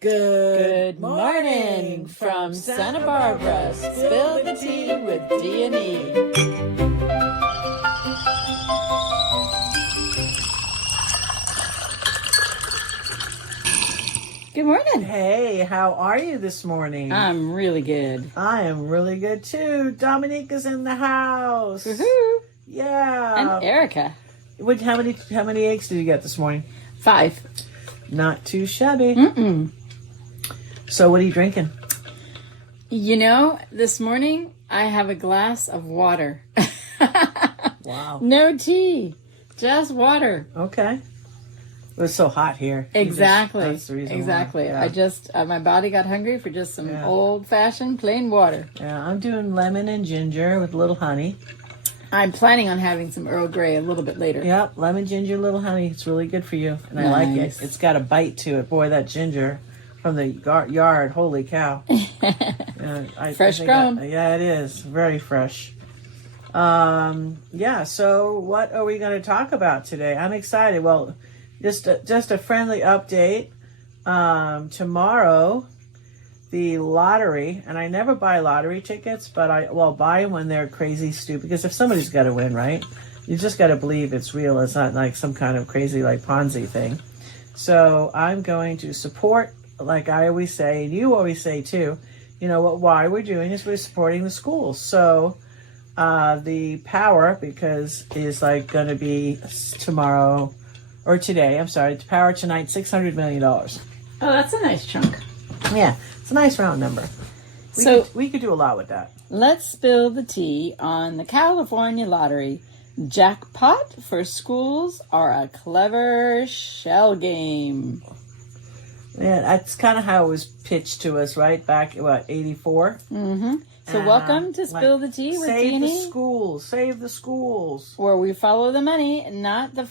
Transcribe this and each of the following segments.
Good morning from Santa Barbara. Spill the tea with D&E. Good morning. Hey, how are you this morning? I'm really good. I am really good too. Dominique is in the house. Woohoo! Yeah. And Erica. How many eggs did you get this morning? 5. Not too shabby. Mm-mm. So what are you drinking? You know, this morning I have a glass of water. Wow. No tea, just water. Okay. It was so hot here. Exactly. That's the reason exactly. why. Yeah. I just, my body got hungry for just some old-fashioned plain water. Yeah, I'm doing lemon and ginger with a little honey. I'm planning on having some Earl Grey a little bit later. Yep, lemon, ginger, little honey. It's really good for you. And I like it. It's got a bite to it. Boy, that ginger from the yard, holy cow. Fresh grown. Yeah, it is. Very fresh. So what are we going to talk about today? I'm excited. Well, just a friendly update. Tomorrow, the lottery, and I never buy lottery tickets, but I buy them when they're crazy stupid, because if somebody's got to win, right? You just got to believe it's real. It's not like some kind of crazy like Ponzi thing. So I'm going to support, like I always say, and you always say too, you know what, why we're doing is we're supporting the schools. So the power, because is like going to be tomorrow, or today, I'm sorry, the power tonight, $600 million. Oh, that's a nice chunk. Yeah, it's a nice round number. We could do a lot with that. Let's spill the tea on the California lottery. Jackpot for schools are a clever shell game. Yeah, that's kind of how it was pitched to us, right? Back, 84? Mm-hmm. So welcome to Spill the Tea with Save D&E. Save the schools. Where we follow the money, not the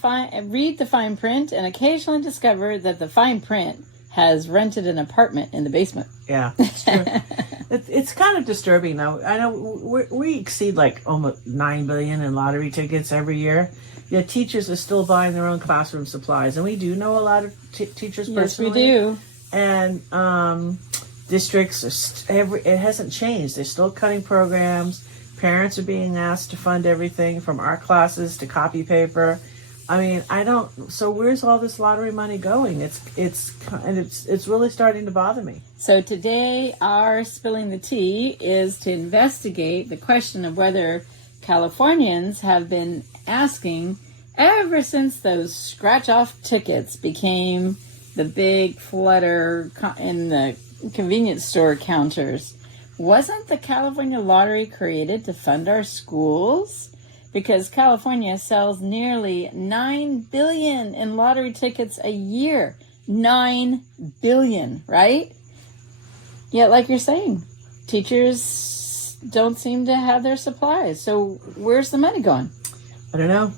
read the fine print, and occasionally discover that the fine print has rented an apartment in the basement. Yeah, it's true. It's kind of disturbing, though. I know we exceed like almost $9 billion in lottery tickets every year. Yet teachers are still buying their own classroom supplies, and we do know a lot of teachers personally. Yes, we do. And districts it hasn't changed. They're still cutting programs. Parents are being asked to fund everything from art classes to copy paper. I mean, so where's all this lottery money going? It's really starting to bother me. So today, our spilling the tea is to investigate the question of whether Californians have been asking ever since those scratch-off tickets became the big flutter in the convenience store counters. Wasn't the California lottery created to fund our schools? Because California sells nearly $9 billion in lottery tickets a year. $9 billion, right? Yet, like you're saying, teachers don't seem to have their supplies. So where's the money going? I don't know.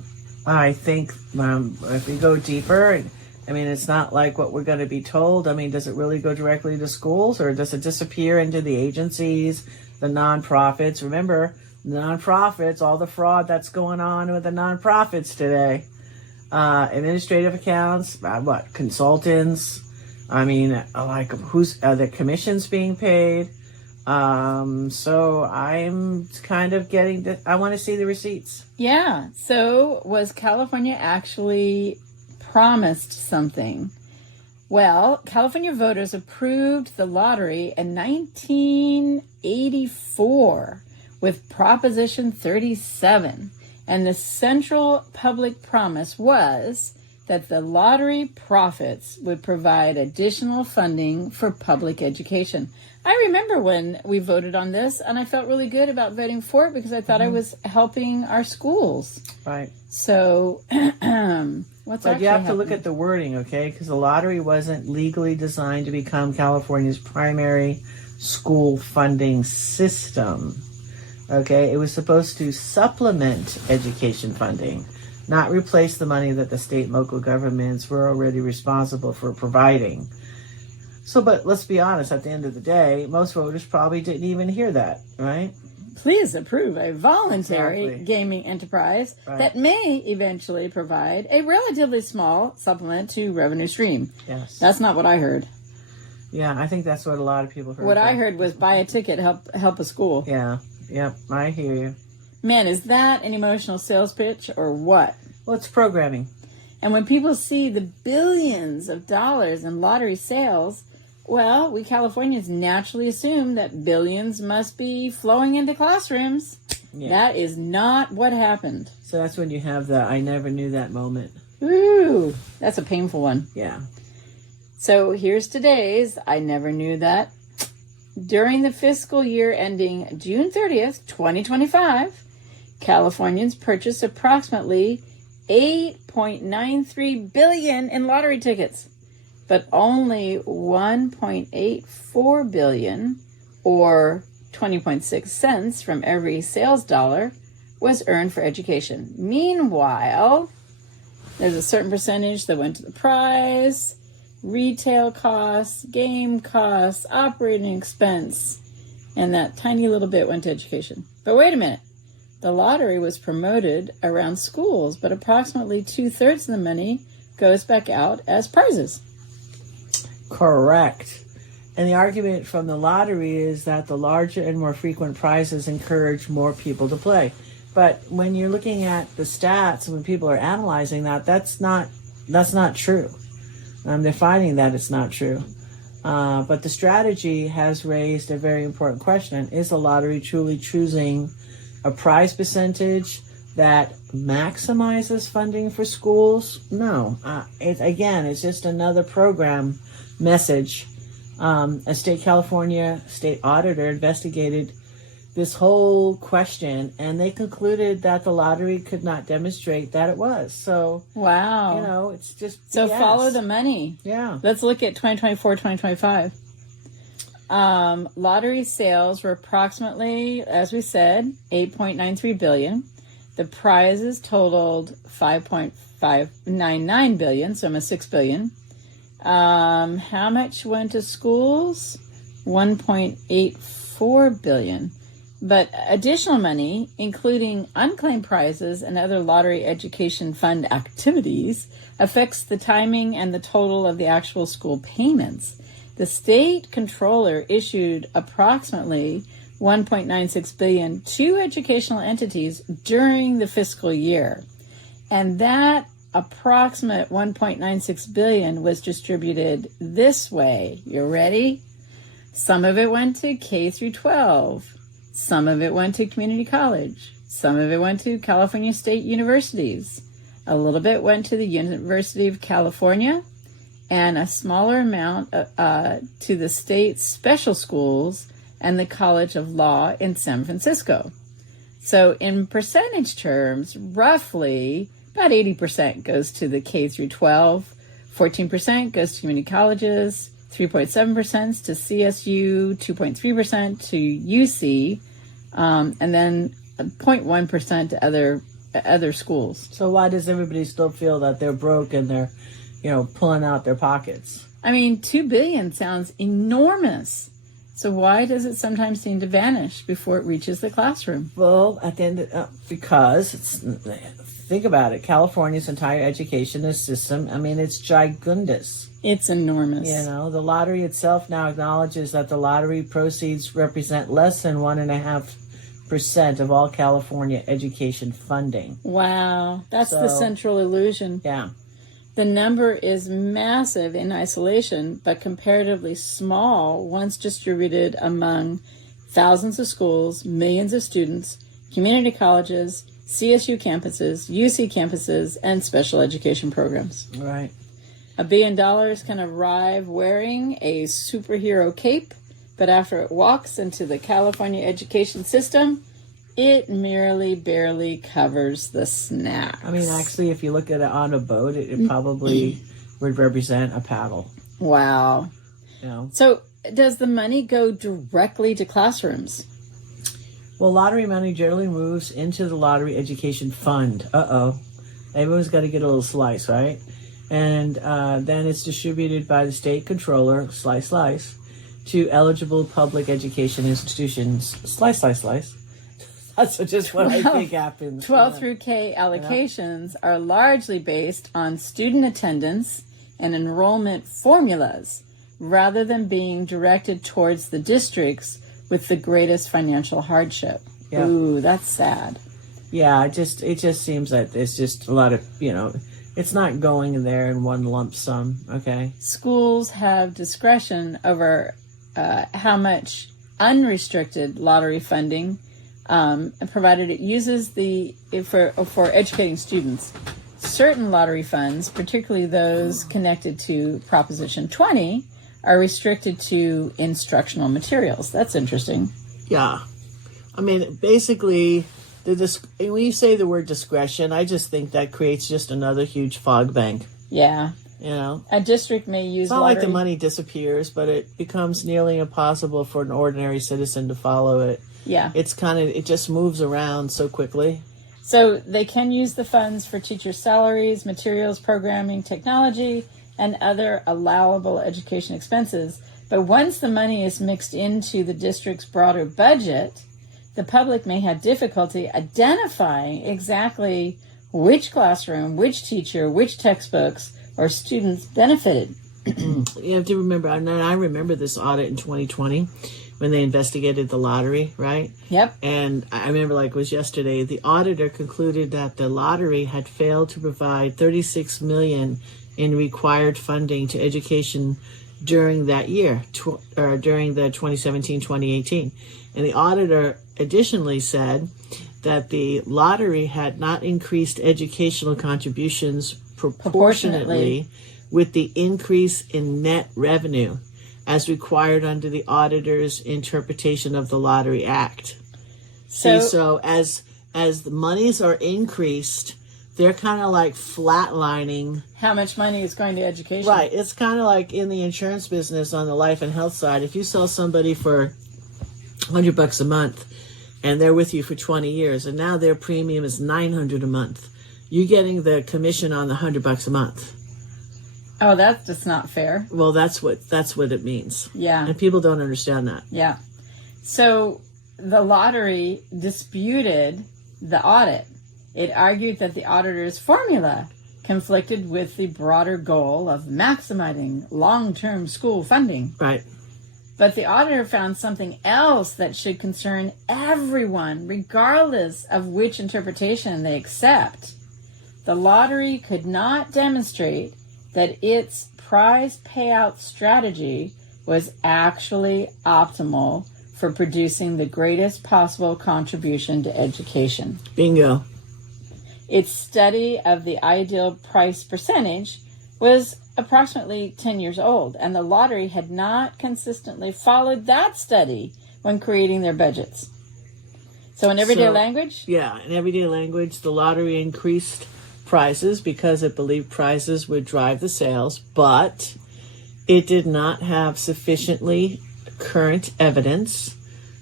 I think if we go deeper, I mean, it's not like what we're going to be told. I mean, does it really go directly to schools, or does it disappear into the agencies, the nonprofits? Remember, nonprofits, all the fraud that's going on with the nonprofits today. Administrative accounts, consultants. I mean, like who's the commissions being paid? So I'm kind of I want to see the receipts. Yeah. So was California actually promised something? Well, California voters approved the lottery in 1984 with Proposition 37. And the central public promise was that the lottery profits would provide additional funding for public education. I remember when we voted on this, and I felt really good about voting for it because I thought I was helping our schools. Right. So, But you have to look at the wording, okay? Because the lottery wasn't legally designed to become California's primary school funding system. Okay, it was supposed to supplement education funding, not replace the money that the state and local governments were already responsible for providing. So, but let's be honest, at the end of the day, most voters probably didn't even hear that, right? Please approve a voluntary gaming enterprise that may eventually provide a relatively small supplement to revenue stream. Yes. That's not what I heard. Yeah, I think that's what a lot of people heard. What I heard was buy a ticket, help a school. Yeah, yep, I hear you. Man, is that an emotional sales pitch or what? Well, it's programming. And when people see the billions of dollars in lottery sales, well, we Californians naturally assume that billions must be flowing into classrooms. Yeah. That is not what happened. So that's when you have the I never knew that moment. Ooh, that's a painful one. Yeah. So here's today's I never knew that. During the fiscal year ending June 30th, 2025, Californians purchased approximately $8.93 billion in lottery tickets, but only $1.84 billion, or 20.6 cents from every sales dollar, was earned for education. Meanwhile, there's a certain percentage that went to the prize, retail costs, game costs, operating expense, and that tiny little bit went to education. But wait a minute. The lottery was promoted around schools, but approximately 2/3 of the money goes back out as prizes. Correct. And the argument from the lottery is that the larger and more frequent prizes encourage more people to play. But when you're looking at the stats and when people are analyzing that, that's not true. They're finding that it's not true. But the strategy has raised a very important question. Is the lottery truly choosing a prize percentage that maximizes funding for schools? No. It's just another program message. A California state auditor investigated this whole question, and they concluded that the lottery could not demonstrate that it was. So, wow. It's just so BS. Follow the money. Yeah. Let's look at 2024, 2025. Lottery sales were approximately, as we said, $8.93 billion. The prizes totaled $5.599 billion, so almost $6 billion. How much went to schools? $1.84 billion. But additional money, including unclaimed prizes and other lottery education fund activities, affects the timing and the total of the actual school payments. The state controller issued approximately $1.96 billion to educational entities during the fiscal year. And that approximate $1.96 billion was distributed this way. You ready? Some of it went to K through 12. Some of it went to community college. Some of it went to California state universities. A little bit went to the University of California, and a smaller amount to the state special schools and the College of Law in San Francisco. So in percentage terms, roughly about 80% goes to the K through 12, 14% goes to community colleges, 3.7% to CSU, 2.3% to UC, and then 0.1% to other schools. So why does everybody still feel that they're broke and they're, pulling out their pockets? I mean, $2 billion sounds enormous. So why does it sometimes seem to vanish before it reaches the classroom? Well, at the end, because think about it. California's entire education system, it's gigundous. It's enormous. The lottery itself now acknowledges that the lottery proceeds represent less than 1.5% of all California education funding. Wow. That's the central illusion. Yeah. The number is massive in isolation, but comparatively small once distributed among thousands of schools, millions of students, community colleges, CSU campuses, UC campuses, and special education programs. Right. $1 billion can arrive wearing a superhero cape, but after it walks into the California education system, it merely barely covers the snacks. Actually, if you look at it on a boat, it probably would represent a paddle. Wow. So does the money go directly to classrooms? Well, lottery money generally moves into the lottery education fund. Everyone's got to get a little slice, right? And then it's distributed by the state controller, slice, to eligible public education institutions, slice. That's just what I think happens. 12 through K allocations are largely based on student attendance and enrollment formulas rather than being directed towards the districts with the greatest financial hardship. Yeah. Ooh, that's sad. Yeah, it just seems that it's just a lot of, it's not going in there in one lump sum, okay? Schools have discretion over how much unrestricted lottery funding, provided it uses for educating students. Certain lottery funds, particularly those connected to Proposition 20, are restricted to instructional materials. That's interesting. Yeah. I mean, basically, when you say the word discretion, I just think that creates just another huge fog bank. Yeah. A district may use It's not lottery. like the money disappears, but it becomes nearly impossible for an ordinary citizen to follow it. Yeah. It just moves around so quickly. So they can use the funds for teacher salaries, materials, programming, technology, and other allowable education expenses. But once the money is mixed into the district's broader budget, the public may have difficulty identifying exactly which classroom, which teacher, which textbooks, or students benefited. You have to remember, and I remember this audit in 2020 when they investigated the lottery, right? Yep. And I remember like it was yesterday, the auditor concluded that the lottery had failed to provide $36 million in required funding to education during that year, during the 2017-2018. And the auditor additionally said that the lottery had not increased educational contributions proportionately with the increase in net revenue as required under the auditor's interpretation of the Lottery Act. So as the monies are increased, they're kind of like flatlining how much money is going to education. Right. It's kind of like in the insurance business on the life and health side. If you sell somebody for $100 a month and they're with you for 20 years and now their premium is $900 a month, you're getting the commission on the $100 a month. Oh, that's just not fair. Well, that's what it means. Yeah. And people don't understand that. Yeah. So the lottery disputed the audit. It argued that the auditor's formula conflicted with the broader goal of maximizing long-term school funding. Right. But the auditor found something else that should concern everyone, regardless of which interpretation they accept. The lottery could not demonstrate that its prize payout strategy was actually optimal for producing the greatest possible contribution to education. Bingo. Its study of the ideal price percentage was approximately 10 years old, and the lottery had not consistently followed that study when creating their budgets. So in everyday language? Yeah, in everyday language, the lottery increased prices because it believed prices would drive the sales, but it did not have sufficiently current evidence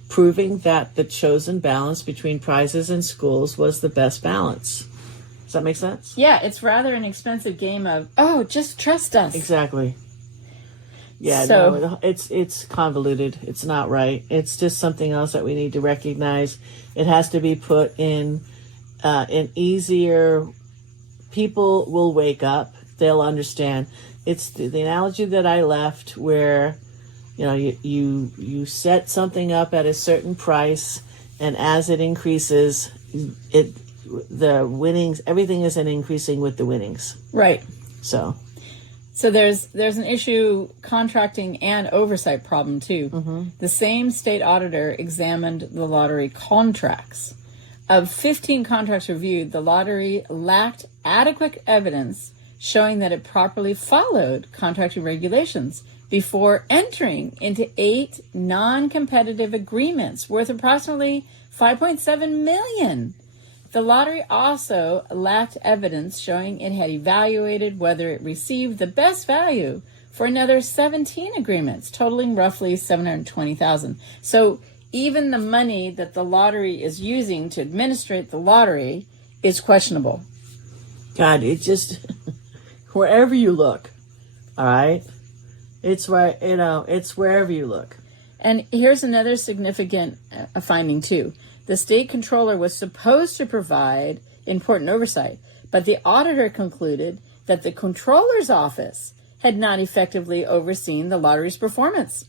proving that the chosen balance between prizes and schools was the best balance. Does that make sense? Yeah, it's rather an expensive game of, just trust us. Exactly. Yeah, So- no, it's convoluted. It's not right. It's just something else that we need to recognize. It has to be put in an easier. People will wake up. They'll understand. It's the analogy that I left where, you set something up at a certain price, and as it increases, the winnings, everything isn't increasing with the winnings. Right. So there's an issue, contracting and oversight problem too. Mm-hmm. The same state auditor examined the lottery contracts. Of 15 contracts reviewed, the lottery lacked adequate evidence showing that it properly followed contracting regulations before entering into 8 non-competitive agreements worth approximately $5.7 million. The lottery also lacked evidence showing it had evaluated whether it received the best value for another 17 agreements, totaling roughly $720,000. So even the money that the lottery is using to administrate the lottery is questionable. God, it just wherever you look, all right, it's wherever you look. And here's another significant finding too. The state controller was supposed to provide important oversight, but the auditor concluded that the controller's office had not effectively overseen the lottery's performance.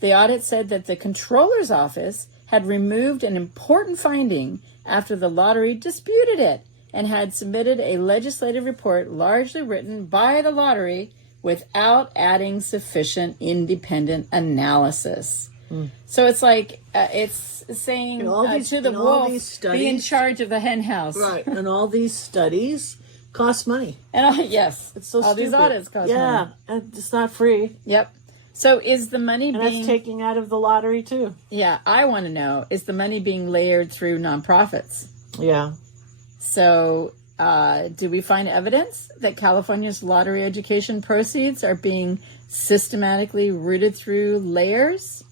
The audit said that the Comptroller's Office had removed an important finding after the lottery disputed it and had submitted a legislative report largely written by the lottery without adding sufficient independent analysis. So it's like, it's saying to the wolf, be in charge of the hen house. Right, and all these studies cost money. And yes, it's so all stupid. These audits cost money. Yeah, and it's not free. Yep. So is the money and being... that's taking out of the lottery, too. Yeah, I want to know, is the money being layered through nonprofits? Yeah. So do we find evidence that California's lottery education proceeds are being systematically routed through layers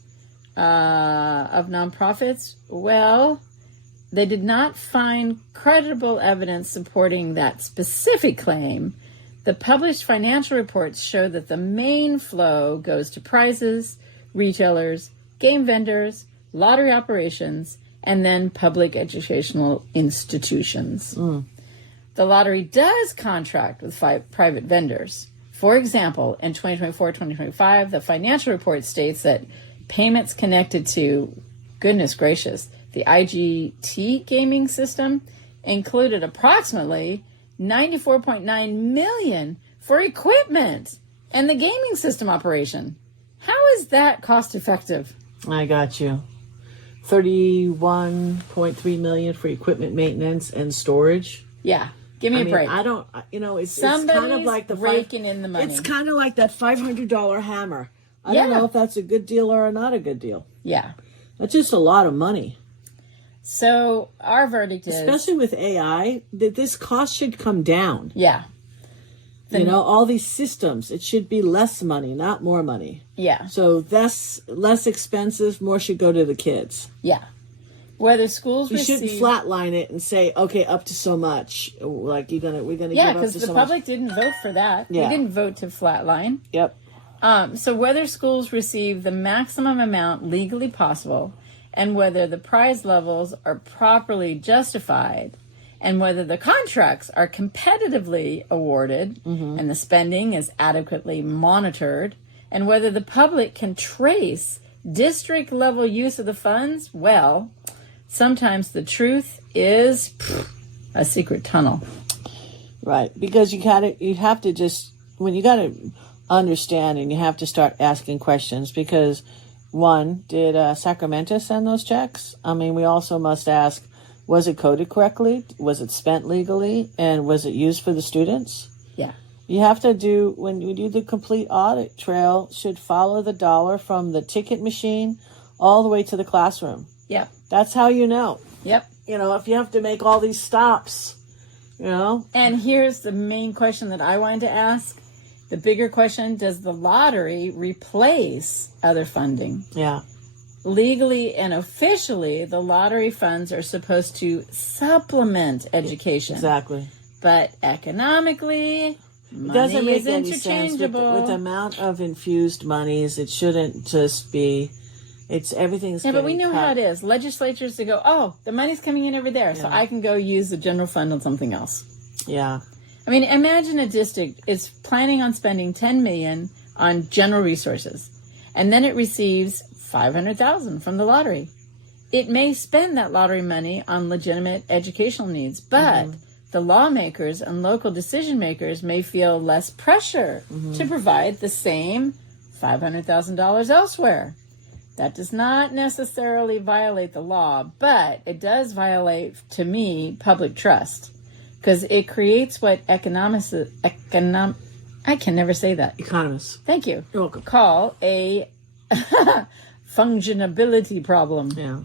of nonprofits? Well, they did not find credible evidence supporting that specific claim. The published financial reports show that the main flow goes to prizes, retailers, game vendors, lottery operations, and then public educational institutions. The lottery does contract with private vendors. For example, in 2024-2025, the financial report states that payments connected to, goodness gracious, the IGT gaming system included approximately $94.9 million for equipment and the gaming system operation. How is that cost effective? I got you. $31.3 million for equipment maintenance and storage. Yeah. Give me a break. I don't, it's Somebody's kind of like the raking in the money. It's kind of like that $500 hammer. I don't know if that's a good deal or not a good deal. Yeah. That's just a lot of money. So our verdict is... Especially with AI, that this cost should come down. Yeah. All these systems, it should be less money, not more money. Yeah. So that's less expensive, more should go to the kids. Yeah. Whether schools shouldn't flatline it and say, okay, up to so much. Like we're gonna give up to so much. Yeah, because the public didn't vote for that. Yeah. They didn't vote to flatline. Yep. So whether schools receive the maximum amount legally possible, and whether the prize levels are properly justified, and whether the contracts are competitively awarded, and the spending is adequately monitored, and whether the public can trace district-level use of the funds, well, sometimes the truth is a secret tunnel. Right, because you have to understand, and you have to start asking questions, because one, did Sacramento send those checks? We also must ask, was it coded correctly? Was it spent legally? And was it used for the students? Yeah. You have to when you do the complete audit trail, should follow the dollar from the ticket machine all the way to the classroom. Yep. That's how you know. Yep. If you have to make all these stops, And here's the main question that I wanted to ask. The bigger question, does the lottery replace other funding? Yeah. Legally and officially, the lottery funds are supposed to supplement education. Exactly. But economically, money doesn't make is any sense. interchangeable. With the amount of infused monies, it shouldn't just be... everything's but we know cut. how it is. Legislatures, they go, oh, the money's coming in over there, so I can go use the general fund on something else. Yeah. Imagine a district is planning on spending $10 million on general resources, and then it receives $500,000 from the lottery. It may spend that lottery money on legitimate educational needs, but the lawmakers and local decision makers may feel less pressure to provide the same $500,000 elsewhere. That does not necessarily violate the law, but it does violate, to me, public trust. Because it creates what I can never say that. Economists. Thank you. You're welcome. Call a functionability problem. Yeah.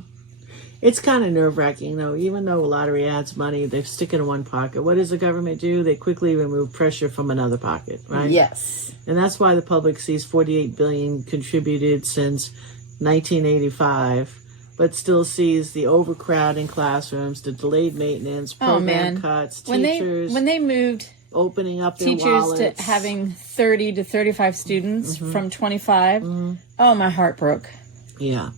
It's kind of nerve-wracking, though. Even though a lottery adds money, they stick it in one pocket. What does the government do? They quickly remove pressure from another pocket, right? Yes. And that's why the public sees $48 billion contributed since 1985, but still sees the overcrowding classrooms, the delayed maintenance, program cuts, teachers when they moved opening up their teachers wallets to having 30 to 35 students from 25. Oh, my heart broke. Yeah.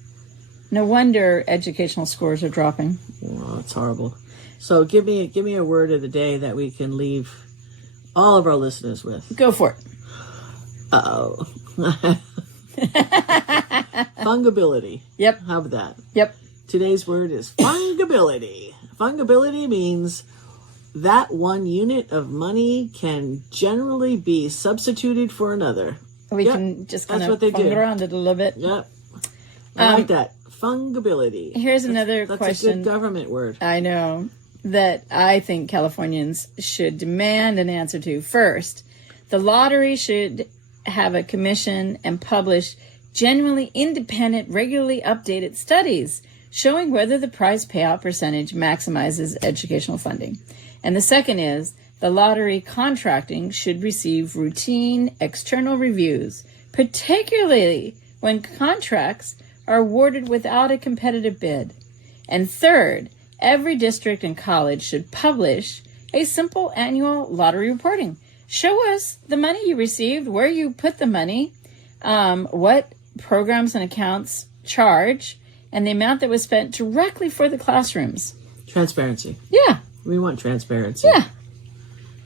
No wonder educational scores are dropping. Well, it's horrible. So give me a word of the day that we can leave all of our listeners with. Go for it. Uh-oh. Fungibility. Yep. How about that? Yep. Today's word is fungibility. Fungibility means that one unit of money can generally be substituted for another. We Yep, can just kind that's of what they fung do. around it a little bit. Yep. I like that. Fungibility. Here's another That's question. a good government word. I know that I think Californians should demand an answer to. First, the lottery should have a commission and publish genuinely independent, regularly updated studies showing whether the prize payout percentage maximizes educational funding. And the second is the lottery contracting should receive routine external reviews, particularly when contracts are awarded without a competitive bid. And third, every district and college should publish a simple annual lottery reporting. Show us the money you received, where you put the money, what programs and accounts charge, and the amount that was spent directly for the classrooms. Transparency. Yeah. We want transparency. Yeah.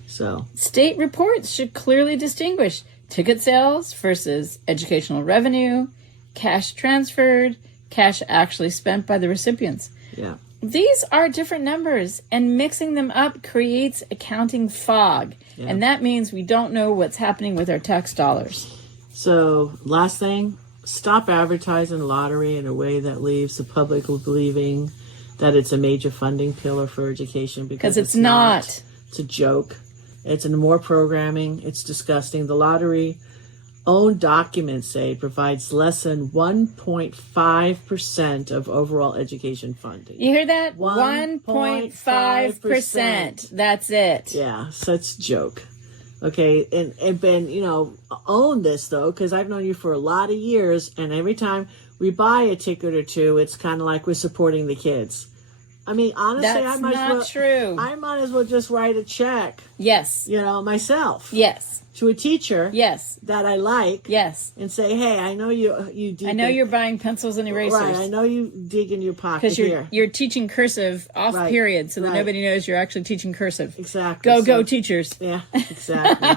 So, State reports should clearly distinguish ticket sales versus educational revenue, cash transferred, cash actually spent by the recipients. yeah. These are different numbers, and mixing them up creates accounting fog. Yeah. And that means we don't know what's happening with our tax dollars. So, last thing, stop advertising lottery in a way that leaves the public believing that it's a major funding pillar for education, because It's not. It's a joke. It's in more programming. It's disgusting. The lottery own documents say provides less than 1.5% of overall education funding. You hear that? 1.5%. That's it. Yeah, such joke. Okay, and Ben, own this though, because I've known you for a lot of years, and every time we buy a ticket or two, it's kind of like we're supporting the kids. I mean, honestly, That's not true. I might as well just write a check, Yes. myself, Yes. to a teacher, Yes. that I like, Yes. and say, hey, I know you dig. I know you're buying pencils and erasers. right. I know you dig in your pocket Because here. you're teaching cursive off Right, period, so that right. nobody knows you're actually teaching cursive. Exactly. Go, teachers. Yeah, exactly.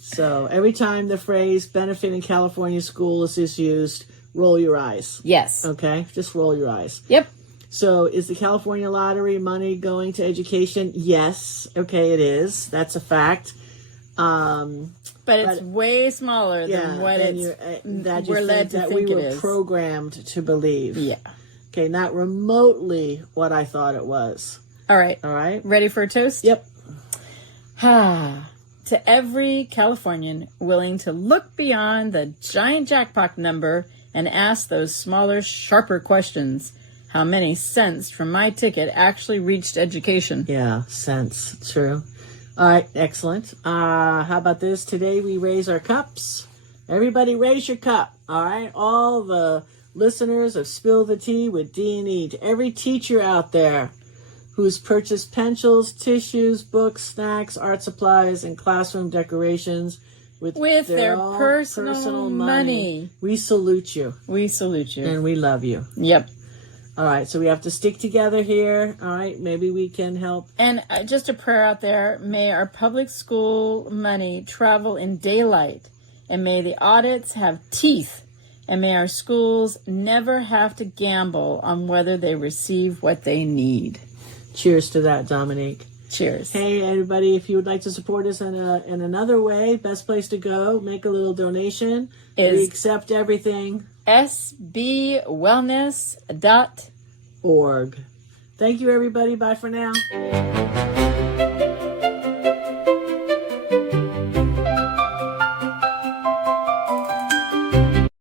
So every time the phrase benefiting California schools is used, roll your eyes. Yes. Okay? Just roll your eyes. Yep. So is the California lottery money going to education? Yes. Okay, it is. That's a fact. But it's way smaller than what we're led to think we were it is. programmed to believe. Yeah. Okay, not remotely what I thought it was. All right. All right? Ready for a toast? Yep. To every Californian willing to look beyond the giant jackpot number and ask those smaller, sharper questions. How many cents from my ticket actually reached education? Yeah, cents. True. All right, excellent. How about this? Today we raise our cups. Everybody raise your cup. All right? All the listeners of Spill the Tea with D&E. To every teacher out there who's purchased pencils, tissues, books, snacks, art supplies, and classroom decorations with their own personal money. We salute you. We salute you. And we love you. Yep. All right, so we have to stick together here. All right, maybe we can help. And just a prayer out there, may our public school money travel in daylight, and may the audits have teeth, and may our schools never have to gamble on whether they receive what they need. Cheers to that, Dominique. Cheers. Hey, everybody, if you would like to support us in another way, best place to go, make a little donation. We accept everything. sbwellness.org. Thank you, everybody. Bye for now.